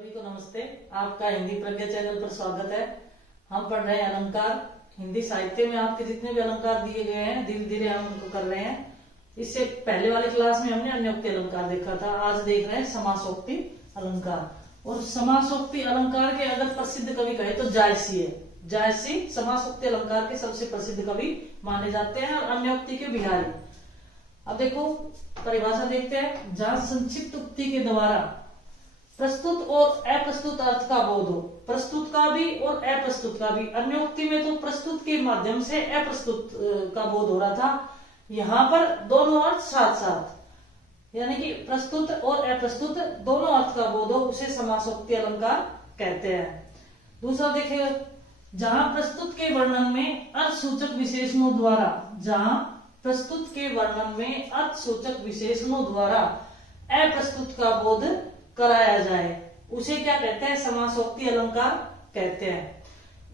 सभी को नमस्ते। आपका हिंदी प्रज्ञा चैनल पर स्वागत है। हम पढ़ रहे हैं अलंकार। हिंदी साहित्य में आपके जितने भी अलंकार दिए गए हैं धीरे धीरे हम उनको कर रहे हैं। इससे पहले वाली क्लास में हमने अन्योक्ति अलंकार देखा था। आज देख रहे हैं समासोक्ति अलंकार। और समासोक्ति अलंकार के अगर प्रसिद्ध कवि कहे तो जायसी है। जायसी समासोक्ति अलंकार के सबसे प्रसिद्ध कवि माने जाते हैं और अन्योक्ति के बिहारी। अब देखो परिभाषा देखते हैं। जहां संक्षिप्त उक्ति के द्वारा प्रस्तुत और अप्रस्तुत अर्थ का बोध हो, प्रस्तुत का भी और अप्रस्तुत का भी। अन्योक्ति में तो प्रस्तुत के माध्यम से अप्रस्तुत का बोध हो रहा था, यहाँ पर दोनों अर्थ साथ साथ, यानी कि प्रस्तुत और अप्रस्तुत दोनों अर्थ का बोध हो, उसे समासोक्ति अलंकार कहते हैं। दूसरा देखिए, जहां प्रस्तुत के वर्णन में अर्थ सूचक विशेषणों द्वारा, जहां प्रस्तुत के वर्णन में अर्थ सूचक विशेषणों द्वारा अप्रस्तुत का बोध कराया जाए, उसे क्या कहते हैं? समासोक्ति अलंकार कहते हैं।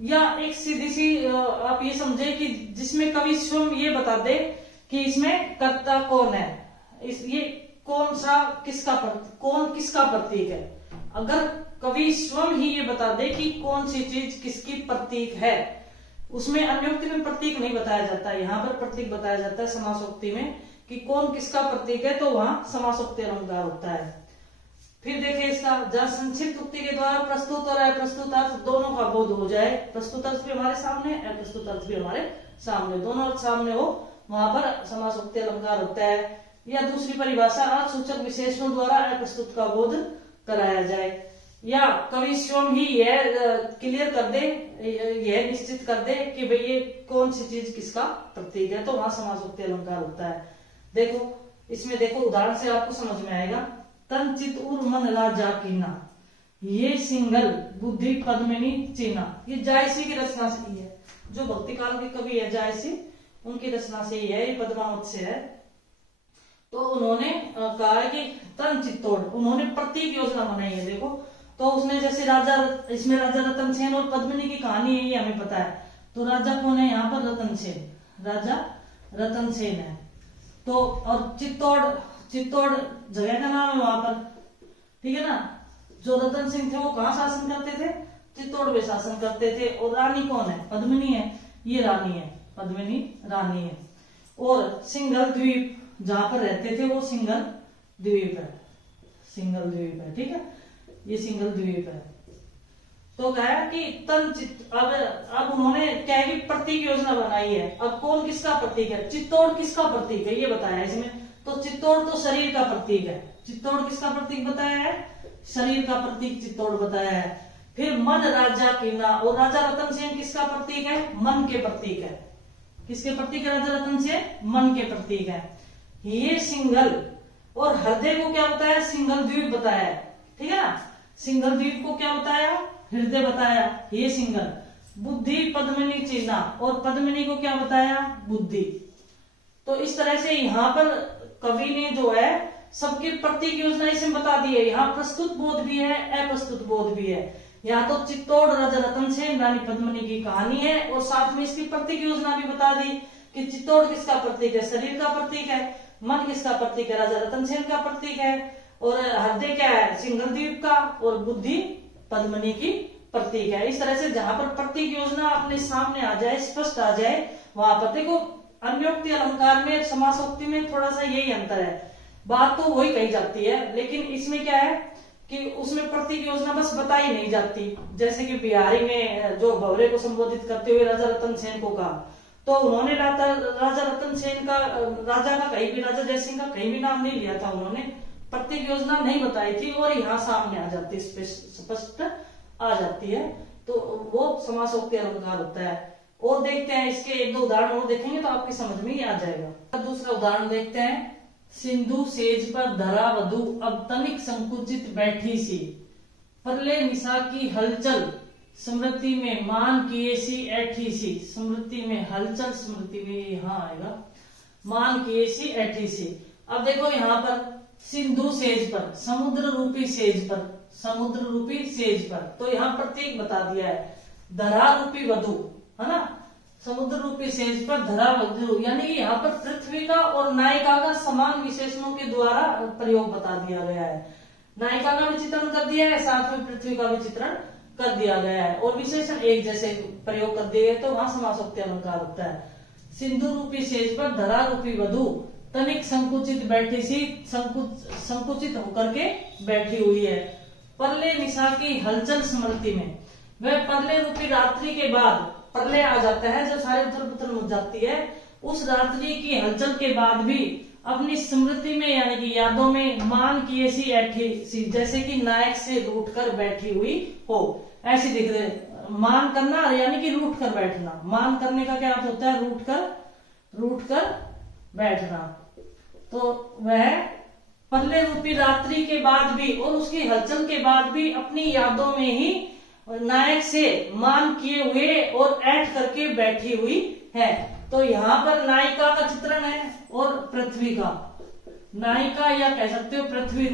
या एक सीधी सी आप ये समझे कि जिसमें कवि स्वयं ये बता दे कि इसमें कर्ता कौन है, ये कौन सा कौन किसका प्रतीक है। अगर कवि स्वयं ही ये बता दे कि कौन सी चीज किसकी प्रतीक है, उसमें अन्योक्ति में प्रतीक नहीं बताया जाता, यहाँ पर प्रतीक बताया जाता है समासोक्ति में कि कौन किसका प्रतीक है, तो वहां समासोक्ति अलंकार होता है। फिर देखिए इसका, जहां संक्षिप्त उक्ति के द्वारा प्रस्तुत और अप्रस्तुत अर्थ दोनों का बोध हो जाए, प्रस्तुत अर्थ भी हमारे सामने, अप्रस्तुत अर्थ भी हमारे सामने, दोनों अर्थ सामने हो, वहां पर समासोक्ति अलंकार होता है। या दूसरी परिभाषा, अर्थ सूचक विशेषणों द्वारा अप्रस्तुत का बोध कराया जाए, या कवि स्वयं ही यह क्लियर कर दे, यह निश्चित कर दे कि भाई ये कौन सी चीज किसका प्रतीक है, तो वहां समासोक्ति अलंकार होता है। देखो इसमें देखो उदाहरण से आपको समझ में आएगा। तन चित उर मन राजा कीना, ये सिंगल बुद्धि पद्मिनी चीना। ये जायसी की रचना से ही है, जो भक्ति काल के कवि है जायसी, उनकी रचना से ही है, ये पद्मावत से है। तो उन्होंने कहा है कि तन चित्तौड़, उन्होंने प्रतीक योजना बनाई है। देखो तो उसने जैसे राजा, इसमें राजा रतन सेन और पद्मिनी की कहानी है, ये हमें पता है। तो राजा कौन है यहाँ पर? रतन सेन, राजा रतन सेन है। तो और चित्तौड़ जगह का नाम है वहां पर, ठीक है ना। जो रतन सिंह थे वो कहाँ शासन करते थे? चित्तौड़ में शासन करते थे। और रानी कौन है? पद्मिनी है, ये रानी है, पद्मिनी रानी है। और सिंघल द्वीप जहां पर रहते थे वो सिंघल द्वीप है, सिंघल द्वीप है, ठीक है, ये सिंघल द्वीप है। तो कहा कि तन चित्त, अब उन्होंने क्या है कि प्रतीक योजना बनाई है। अब कौन किसका प्रतीक है? चित्तौड़ किसका प्रतीक है ये बताया इसमें। तो चित्तौड़ तो शरीर का प्रतीक है। चित्तौड़ किसका प्रतीक बताया है? शरीर का प्रतीक चित्तौड़ बताया है। फिर मन राजा कीना, और राजा रतन सेन किसका प्रतीक है? मन के प्रतीक है। किसके प्रतीक है? राजा रतन सेन मन के प्रतीक है। ये सिंघल और हृदय को क्या बताया? सिंघल द्वीप बताया है, ठीक है ना। सिंघल द्वीप को क्या बताया? हृदय बताया, ये सिंघल। बुद्धि पद्मिनी चिन्हा, और पद्मिनी को क्या बताया? बुद्धि। तो इस तरह से यहाँ पर कवि ने जो है सबकी प्रतीक योजना इसमें बता दी है। यहाँ प्रस्तुत बोध भी है, अप्रस्तुत बोध भी है। यहाँ तो चित्तौड़, राजा रतन सेन, रानी पद्मिनी की कहानी है, और साथ में इसकी प्रतीक योजना भी बता दी कि चित्तौड़ किसका प्रतीक है? शरीर का प्रतीक है। मन किसका प्रतीक है? राजा रतन सेन का प्रतीक है। और हृदय क्या है? सिंघल द्वीप का। और बुद्धि पद्मिनी की प्रतीक है। इस तरह से जहां पर प्रतीक योजना अपने सामने आ जाए, स्पष्ट आ जाए, वहां पर देखो अन्योक्ति अलंकार में समासोक्ति में थोड़ा सा यही अंतर है, बात तो वही कही जाती है, लेकिन इसमें क्या है कि उसमें प्रतीक योजना बस बताई नहीं जाती। जैसे कि बिहारी में जो भंवरे को संबोधित करते हुए राजा रतन सेन को कहा, तो उन्होंने राजा रतन सेन का, राजा का कहीं भी, राजा जयसिंह का कहीं भी नाम नहीं लिया था, उन्होंने प्रतीक योजना नहीं बताई थी, और यहाँ सामने आ जाती, स्पष्ट आ जाती है, तो वो समासोक्ति अलंकार होता है। और देखते हैं इसके एक दो उदाहरण और देखेंगे तो आपकी समझ में ही आ जाएगा। दूसरा उदाहरण देखते हैं। सिंधु सेज पर धरा वधु, अब तनिक संकुचित बैठी सी, परले निशा की हलचल, स्मृति में मान किए सी ऐठी सी। स्मृति में हलचल, स्मृति में यहाँ आएगा मान किए सी ऐठी सी। अब देखो यहाँ पर सिंधु सेज पर, समुद्र रूपी सेज पर, समुद्र रूपी सेज पर, तो यहाँ प्रतीक बता दिया है। धरा रूपी वधु, है ना, समुद्र रूपी सेज पर धरा वधु, यानी कि यहाँ पर पृथ्वी का और नायिका का समान विशेषणों के द्वारा प्रयोग बता दिया गया है। नायिका का भी चित्रण कर दिया है, साथ में पृथ्वी का भी चित्रण कर दिया गया है और विशेषण एक जैसे प्रयोग कर दिए गए तो वहां समासोक्ति अलंकार होता है। सिंधु रूपी सेज पर धरा रूपी वधु तनिक संकुचित बैठी सी संकुचित होकर के बैठी हुई है। परले निशा की हलचल स्मृति में, वह परले रूपी रात्रि के बाद, परले आ जाता है जब सारे उथल पुथल मच जाती है, उस रात्रि की हलचल के बाद भी अपनी स्मृति में यानी कि यादों में मान किए सी ऐठी सी, जैसे कि नायक से रूठ कर बैठी हुई हो, ऐसी दिख रहे। मान करना यानी कि रूठ कर बैठना, मान करने का क्या अर्थ होता है? रूठ कर बैठना। तो वह परले रूपी रात्रि के बाद भी और उसकी हलचल के बाद भी अपनी यादों में ही नायक से मान किए हुए और ऐठ करके बैठी हुई है। तो यहाँ पर नायिका का चित्रण है और पृथ्वी का, नायिका या कह सकते हो पृथ्वी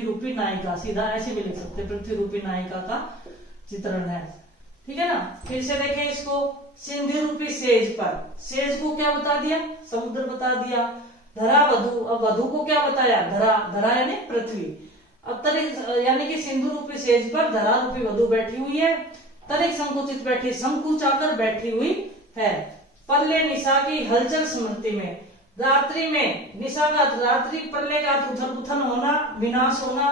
रूपी नायिका, सीधा ऐसे भी लिख सकते, पृथ्वी रूपी नायिका का चित्रण है। ठीक है ना। फिर से देखें इसको, सिंधु रूपी सेज पर, सेज को क्या बता दिया? समुद्र बता दिया। धरा वधु, अब वधु को क्या बताया? धरा यानी पृथ्वी। अब तनिक यानी कि सिंधु रूपी सेज पर धरा रूपी वधु बैठी हुई है, तनिक संकुचित बैठी, संकुचाकर बैठी हुई है। परले निशा की हलचल स्मृति में, रात्रि में, निशा का रात्रि, परले का उथल पुथल होना, विनाश होना,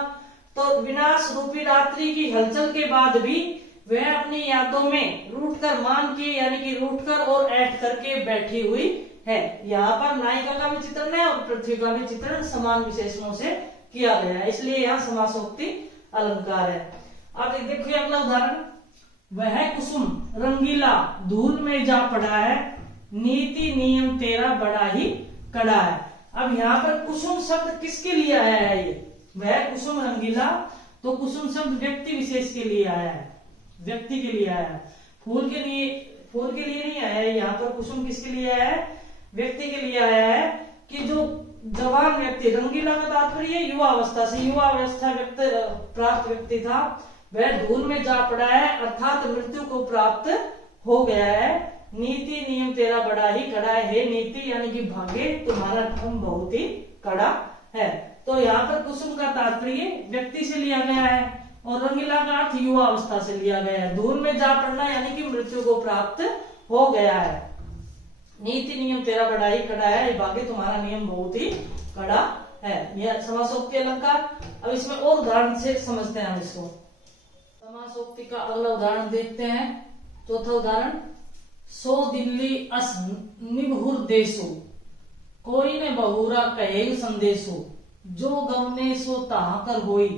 तो विनाश रूपी रात्रि की हलचल के बाद भी वह अपनी यादों में रूठ कर मान की यानी कि रूठ कर और ऐठ करके बैठी हुई है। यहाँ पर नायिका का भी चित्रण है और पृथ्वी का भी चित्रण समान विशेषणों से किया गया है, इसलिए यहाँ समासोक्ति अलंकार है। अब देखिए अगला उदाहरण, वह कुसुम रंगीला धूल में जा पड़ा है, नीति नियम तेरा बड़ा ही कड़ा है। अब यहाँ पर कुसुम शब्द किसके लिए आया है? ये वह कुसुम रंगीला, तो कुसुम शब्द व्यक्ति विशेष के लिए आया है, व्यक्ति के लिए आया है, फूल के लिए नहीं आया है। यहाँ पर कुसुम किसके लिए आया है? व्यक्ति के लिए आया है कि जो जवान व्यक्ति, रंगीला का तात्पर्य युवा अवस्था से, युवा अवस्था प्राप्त व्यक्ति था, वह धूल में जा पड़ा है अर्थात मृत्यु को प्राप्त हो गया है। नीति नियम तेरा बड़ा ही कड़ा है, नीति यानी कि भाग्य तुम्हारा नियम बहुत ही कड़ा है। तो यहाँ पर कुसुम का तात्पर्य व्यक्ति से लिया गया है और रंगीला का अर्थ युवा अवस्था से लिया गया है। धूल में जा पड़ना यानी कि मृत्यु को प्राप्त हो गया है। नीति नियम तेरा बड़ा ही कड़ा है, भाग्य तुम्हारा नियम बहुत ही कड़ा है। यह समासोक्ति अलंकार। अब इसमें और उदाहरण से समझते हैं हम इसको। समासोक्ति का अगला उदाहरण देखते हैं, चौथा उदाहरण, सो दिल्ली अस निभुर देसो, कोई ने बहुरा कहे संदेशो, जो गवने सो ताहा कर होई,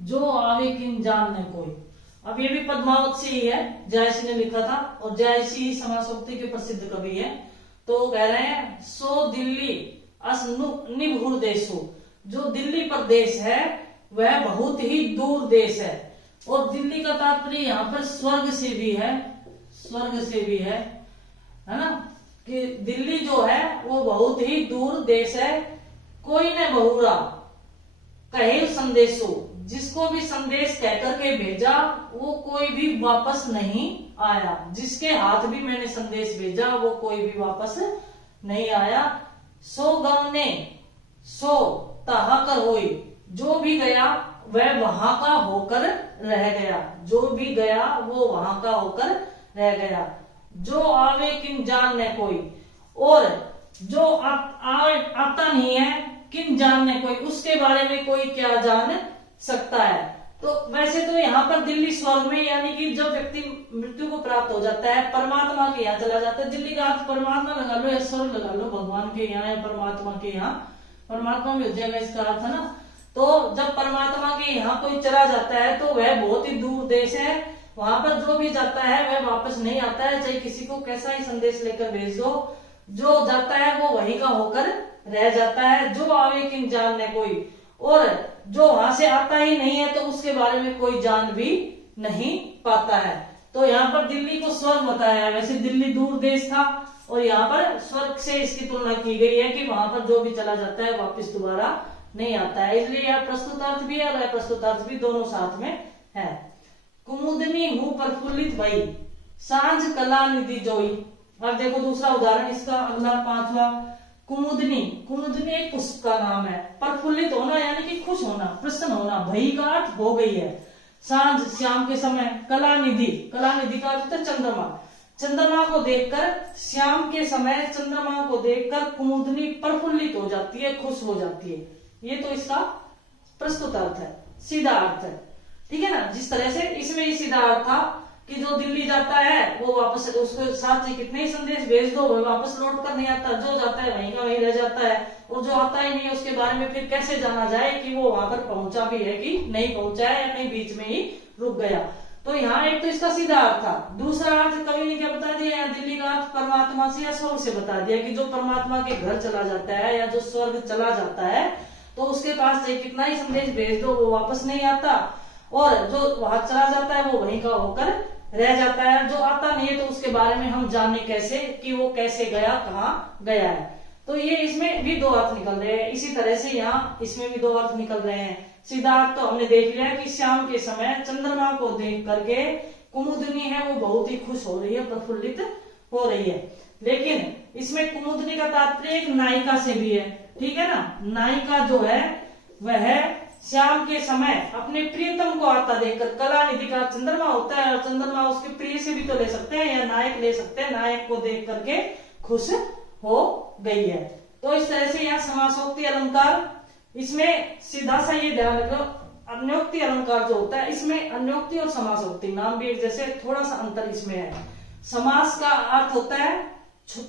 जो आवे किन जान न कोई। अब ये भी पद्मावत से ही है, जायसी ने लिखा था और जायसी ही समासोक्ति के प्रसिद्ध कवि है। तो कह रहे हैं सो दिल्ली अस निभुर देशो, जो दिल्ली प्रदेश है वह बहुत ही दूर देश है। और दिल्ली का तात्पर्य यहाँ पर स्वर्ग से भी है, स्वर्ग से भी है ना, कि दिल्ली जो है वो बहुत ही दूर देश है। कोई ने बहुरा कहे संदेशो, जिसको भी संदेश कहकर के भेजा वो कोई भी वापस नहीं आया, जिसके हाथ भी मैंने संदेश भेजा वो कोई भी वापस नहीं आया। सो गवने सो ताहा कर होई, जो भी गया वह वहां का होकर रह गया, जो भी गया वो वहां का होकर रह गया। जो आवे किन जान ने कोई, और जो आता नहीं है किन जान ने कोई, उसके बारे में कोई क्या जान सकता है। तो वैसे तो यहाँ पर दिल्ली स्वर्ग में यानी कि जब व्यक्ति मृत्यु को प्राप्त हो जाता है परमात्मा के यहाँ चला जाता है। दिल्ली का अर्थ परमात्मा लगा लो या स्वर्ग लगा लो, भगवान के यहाँ या परमात्मा के यहाँ, परमात्मा भी हो जाएगा इसका अर्थ है ना। तो जब परमात्मा के यहाँ कोई चला जाता है तो वह बहुत ही दूर देश है, वहां पर जो भी जाता है वह वापस नहीं आता है, चाहे किसी को कैसा ही संदेश लेकर भेज दो, जो जाता है वो वहीं का होकर रह जाता है। जो आवे किन जान ने कोई, और जो वहां से आता ही नहीं है तो उसके बारे में कोई जान भी नहीं पाता है। तो यहाँ पर दिल्ली को स्वर्ग बताया है, वैसे दिल्ली दूर देश था और यहाँ पर स्वर्ग से इसकी तुलना की गई है कि वहां पर जो भी चला जाता है वापस दोबारा नहीं आता है, इसलिए यह प्रस्तुतार्थ भी और अप्रस्तुतार्थ भी दोनों साथ में है। कुमुदनी मुंह प्रफुल्लित भई, सांझ कला निधि जोई। अब देखो दूसरा उदाहरण इसका, अगला पांचवा, कुमुदनी, कुमुदनी एक पुष्प का नाम है। प्रफुल्लित होना यानी कि खुश होना, प्रसन्न होना। भई का अर्थ हो गई है। सांझ, शाम के समय। कलानिधि, कलानिधि का अर्थ है चंद्रमा। चंद्रमा को देखकर, शाम के समय चंद्रमा को देखकर कुमुदनी प्रफुल्लित हो जाती है, खुश हो जाती है। ये तो इसका प्रस्तुत अर्थ है, सीधा अर्थ है, ठीक है ना। जिस तरह से इसमें ही सीधा अर्थ था कि जो दिल्ली जाता है वो वापस, उसको साथ से कितने ही संदेश भेज दो वो वापस लौट कर नहीं आता, जो जाता है वहीं का वहीं रह जाता है, और जो आता ही नहीं उसके बारे में फिर कैसे जाना जाए कि वो वहां पर पहुंचा भी है कि नहीं पहुंचा है, या कहीं बीच में ही रुक गया। तो यहाँ एक तो इसका सीधा अर्थ था। दूसरा अर्थ कवि ने क्या बता दिया, दिल्ली का अर्थ परमात्मा से या स्वर्ग से बता दिया कि जो परमात्मा के घर चला जाता है या जो स्वर्ग चला जाता है तो उसके पास चाहे कितना ही संदेश भेज दो वो वापस नहीं आता, और जो वहां चला जाता है वो वहीं का होकर रह जाता है। जो आता नहीं है तो उसके बारे में हम जाने कैसे कि वो कैसे गया, कहाँ गया है। तो ये इसमें भी दो अर्थ निकल रहे हैं। इसी तरह से यहाँ इसमें भी दो अर्थ निकल रहे हैं। सीधा अर्थ तो हमने देख लिया कि शाम के समय चंद्रमा को देख करके कुमुदनी है वो बहुत ही खुश हो रही है, प्रफुल्लित हो रही है। लेकिन इसमें कुमुदनी का तात्पर्य एक नायिका से भी है, ठीक है ना। नायिका जो है वह शाम के समय अपने प्रियतम को आता देखकर, कलानिधि का चंद्रमा होता है और चंद्रमा उसके प्रिय से भी तो ले सकते हैं या नायक ले सकते हैं, नायक को देख करके खुश हो गई है। तो इस तरह से यहाँ समासोक्ति अलंकार, इसमें सीधा सा ये ध्यान रखो, अन्योक्ति अलंकार जो होता है इसमें अन्योक्ति और समासोक्ति नाम भी एक जैसे, थोड़ा सा अंतर इसमें है। समास का अर्थ होता है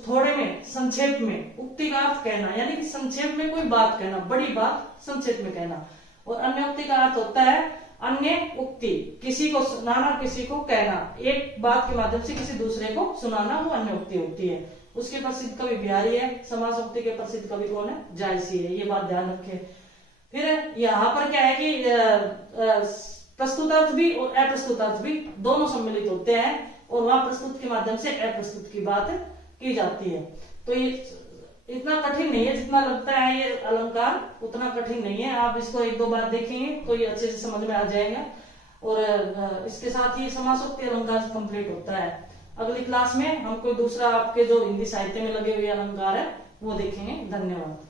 थोड़े में, संक्षेप में। उक्ति का अर्थ कहना, यानी कि संक्षेप में कोई बात कहना, बड़ी बात संक्षेप में कहना। और अन्योक्ति का अर्थ होता है अन्य उक्ति, किसी को सुनाना, किसी को कहना, एक बात के माध्यम से किसी दूसरे को सुनाना, वो अन्योक्ति होती है। उसके प्रसिद्ध कवि बिहारी है। समासोक्ति के प्रसिद्ध कवि कौन है, जायसी है। ये बात ध्यान रखें। फिर यहाँ पर क्या है कि प्रस्तुत अर्थ भी और अप्रस्तुत अर्थ भी दोनों सम्मिलित होते हैं, और वहां प्रस्तुत के माध्यम से अप्रस्तुत की बात की जाती है। तो ये इतना कठिन नहीं है जितना लगता है, ये अलंकार उतना कठिन नहीं है। आप इसको एक दो बार देखेंगे तो ये अच्छे से समझ में आ जाएगा। और इसके साथ ही समासोक्ति अलंकार कंप्लीट होता है। अगली क्लास में हम कोई दूसरा आपके जो हिंदी साहित्य में लगे हुए अलंकार है वो देखेंगे। धन्यवाद।